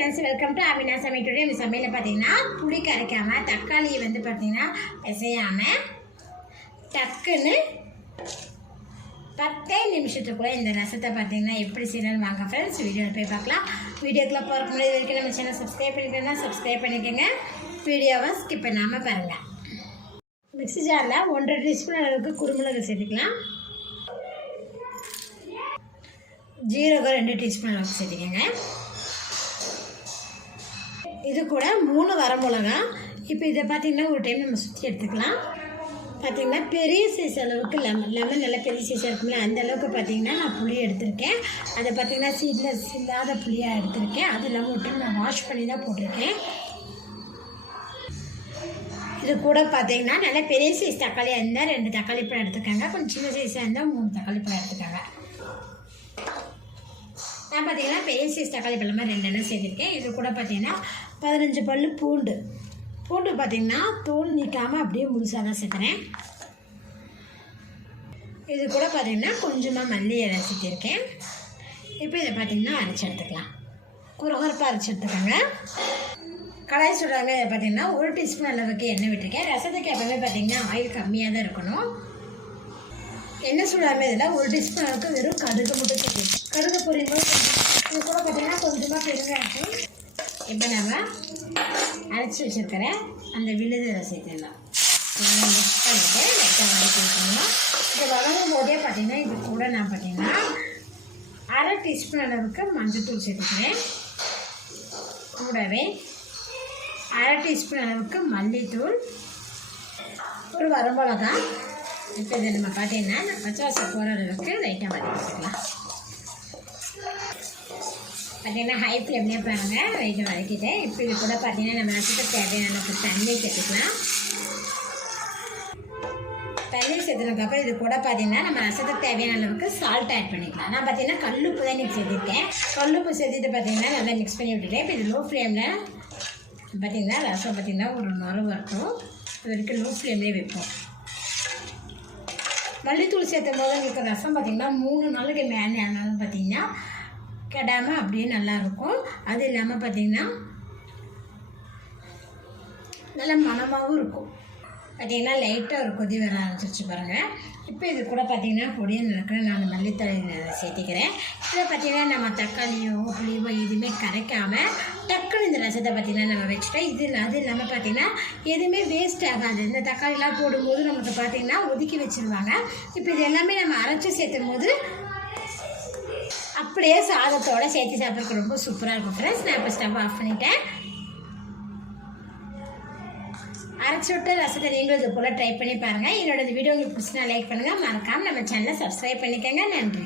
Friends welcome to Abina சமையல் இந்த சமையலில் பார்த்தீங்கன்னா புளி கரைக்காமல் தக்காளியை வந்து பார்த்தீங்கன்னா பிசையாமல் டக்குன்னு பத்தே நிமிஷத்துக்குள்ளே இந்த ரசத்தை பார்த்தீங்கன்னா எப்படி செய்யணும்னு வாங்க ஃப்ரெண்ட்ஸ் வீடியோவில் போய் பார்க்கலாம். வீடியோக்குள்ளே போகிறக்கு முன்னாடி வரைக்கும் நம்ம சேனல் சப்ஸ்கிரைப் பண்ணிக்கிறேன்னா சப்ஸ்கிரைப் பண்ணிக்கோங்க. வீடியோவை ஸ்கிப் பண்ணாமல் பாருங்கள் மிக்ஸி ஜாரில் ஒன்றரை டீஸ்பூன் அளவுக்கு குருமிளகு சேர்த்துக்கலாம். ஜீரகம் ரெண்டு டீஸ்பூன் அளவுக்கு சேர்த்துக்கோங்க. இது கூட மூணு வரமிளகா. இப்போ இதை பார்த்தீங்கன்னா ஒரு டைம் நம்ம சுற்றி எடுத்துக்கலாம். பார்த்திங்கன்னா பெரிய சைஸ் அளவுக்கு லெமன் லெமன் நல்லா பெரிய சைஸாக இருக்கும்ல அந்த அளவுக்கு பார்த்திங்கன்னா நான் புளி எடுத்திருக்கேன். அதை பார்த்தீங்கன்னா சீட்லெஸ் இல்லாத புளியாக எடுத்திருக்கேன். அது இல்லாமல் ஒரு டைம் நான் வாஷ் பண்ணி தான் போட்டிருக்கேன். இது கூட பார்த்திங்கன்னா நல்லா பெரிய சைஸ் தக்காளியாக இருந்தால் ரெண்டு தக்காளி பழம் எடுத்துக்கோங்க கொஞ்சம் சின்ன சைஸாக இருந்தால் மூணு தக்காளி பழம் எடுத்துக்கோங்க நான் பார்த்தீங்கன்னா பெரிய தக்காளி பழமாக ரெண்டு எண்ணெய் சேர்த்துருக்கேன். இது கூட பார்த்தீங்கன்னா பதினஞ்சு பல் பூண்டு. பூண்டு பார்த்தீங்கன்னா தோல் நீக்காமல் அப்படியே முழுசாக தான் சேர்த்துறேன் இது கூட பார்த்திங்கன்னா கொஞ்சமாக மல்லி இலை சேர்த்திருக்கேன். இப்போ இதை பார்த்தீங்கன்னா அரைச்சி எடுத்துக்கலாம். குறகுறப்பாக அரைச்சி எடுத்துக்கோங்க. கடாய் சுடாங்க இதை பார்த்தீங்கன்னா ஒரு டீஸ்பூன் அளவுக்கு எண்ணெய் விட்டுருக்கேன். ரசத்துக்கு எப்போவுமே பார்த்திங்கன்னா ஆயில் கம்மியாக தான் இருக்கணும். எண்ணெய் சுடாமல் இதில் ஒரு டீஸ்பூன் அளவுக்கு வெறும் கடுகு மட்டும் தெரியும் கடுகு பொரியும் போது கொஞ்சம் இது கூட பார்த்தீங்கன்னா கொஞ்சமாக பெருங்காயம் இப்போ நம்ம அரைச்சி வச்சுருக்கிற அந்த விழுதரை சேர்த்துடலாம். மிக்ஸ் பண்ணிட்டு லைட்டாக வதக்கி வச்சுக்கணும் இது வதங்கும் போதே பார்த்தீங்கன்னா இது கூட நான் பார்த்தீங்கன்னா அரை டீஸ்பூன் அளவுக்கு மஞ்சள்தூள் சேர்த்துக்கிறேன். கூடவே அரை டீஸ்பூன் அளவுக்கு மல்லித்தூள். ஒரு வரமிளகா இப்போ இதை நம்ம பார்த்தீங்கன்னா பச்சை வாசம் போகிற அளவுக்கு லைட்டாக வதக்கி வச்சுக்கலாம். பார்த்தீங்கன்னா ஹை ஃப்ளேம்லேயே பாருங்கள் லைட்டை வதக்கிட்டேன் இப்போ இது கூட பார்த்தீங்கன்னா நம்ம ரசத்துக்கு தேவையான அளவுக்கு தண்ணி சேர்த்துக்கலாம். தண்ணி சேர்த்துனதுக்கப்புறம் இது கூட பார்த்தீங்கன்னா நம்ம ரசத்துக்கு தேவையான அளவுக்கு சால்ட் ஆட் பண்ணிக்கலாம். நான் பார்த்தீங்கன்னா கல்லுப்பு தான் இன்றைக்கி சேர்த்துருக்கேன். கல்லுப்பு சேர்த்துட்டு பார்த்தீங்கன்னா நல்லா மிக்ஸ் பண்ணி விட்டுட்டேன் இப்போ இது லோ ஃப்ளேமில் பார்த்தீங்கன்னா ரசம் பார்த்தீங்கன்னா ஒரு நுரம் வரட்டும். அது வரைக்கும் லோ ஃப்ளேம்லேயே வைப்போம். மல்லித்தூள் சேர்த்தும் போது உங்களுக்கு ரசம் பார்த்திங்கன்னா மூணு நாளுக்கு மேலே ஆனாலும் பார்த்திங்கன்னா கெடாமல் அப்படியே நல்லா இருக்கும். அது இல்லாமல் பார்த்திங்கன்னா நல்ல மணமாகவும் இருக்கும். பார்த்தீங்கன்னா லைட்டாக ஒரு கொதி வர ஆரம்பிச்சிருச்சு பாருங்கள் இப்போ இது கூட பார்த்தீங்கன்னா பொடியை நடக்கிற நான் மல்லித்தலை சேர்த்திக்கிறேன். இதில் பார்த்தீங்கன்னா நம்ம தக்காளியோ புளியோ எதுவுமே கரைக்காமல் டக்குன்னு இந்த ரசத்தை பார்த்தீங்கன்னா நம்ம வச்சுட்டோம். இது இல்லை அது இல்லாமல் பார்த்தீங்கன்னா எதுவுமே வேஸ்ட் ஆகாது. இந்த தக்காளிலாம் போடும்போது நமக்கு பார்த்தீங்கன்னா ஒதுக்கி வச்சுருவாங்க. இப்போ இது எல்லாமே நம்ம அரைச்சி சேர்த்தும் போது அப்படியே சாதத்தோட சேர்த்து சாப்பிட்றதுக்கு ரொம்ப சூப்பராக இருக்கும். ஃப்ரெண்ட்ஸ் நான் இப்போ ஸ்டவ் ஆஃப் பண்ணிட்டேன். அரைச்சி விட்டு ரசத்தை நீங்களும் இது போல் ட்ரை பண்ணி பாருங்கள் என்னோட வீடியோ உங்களுக்கு பிடிச்சினா லைக் பண்ணுங்கள் மறக்காமல் நம்ம சேனலை சப்ஸ்கிரைப் பண்ணிக்கோங்க. நன்றி.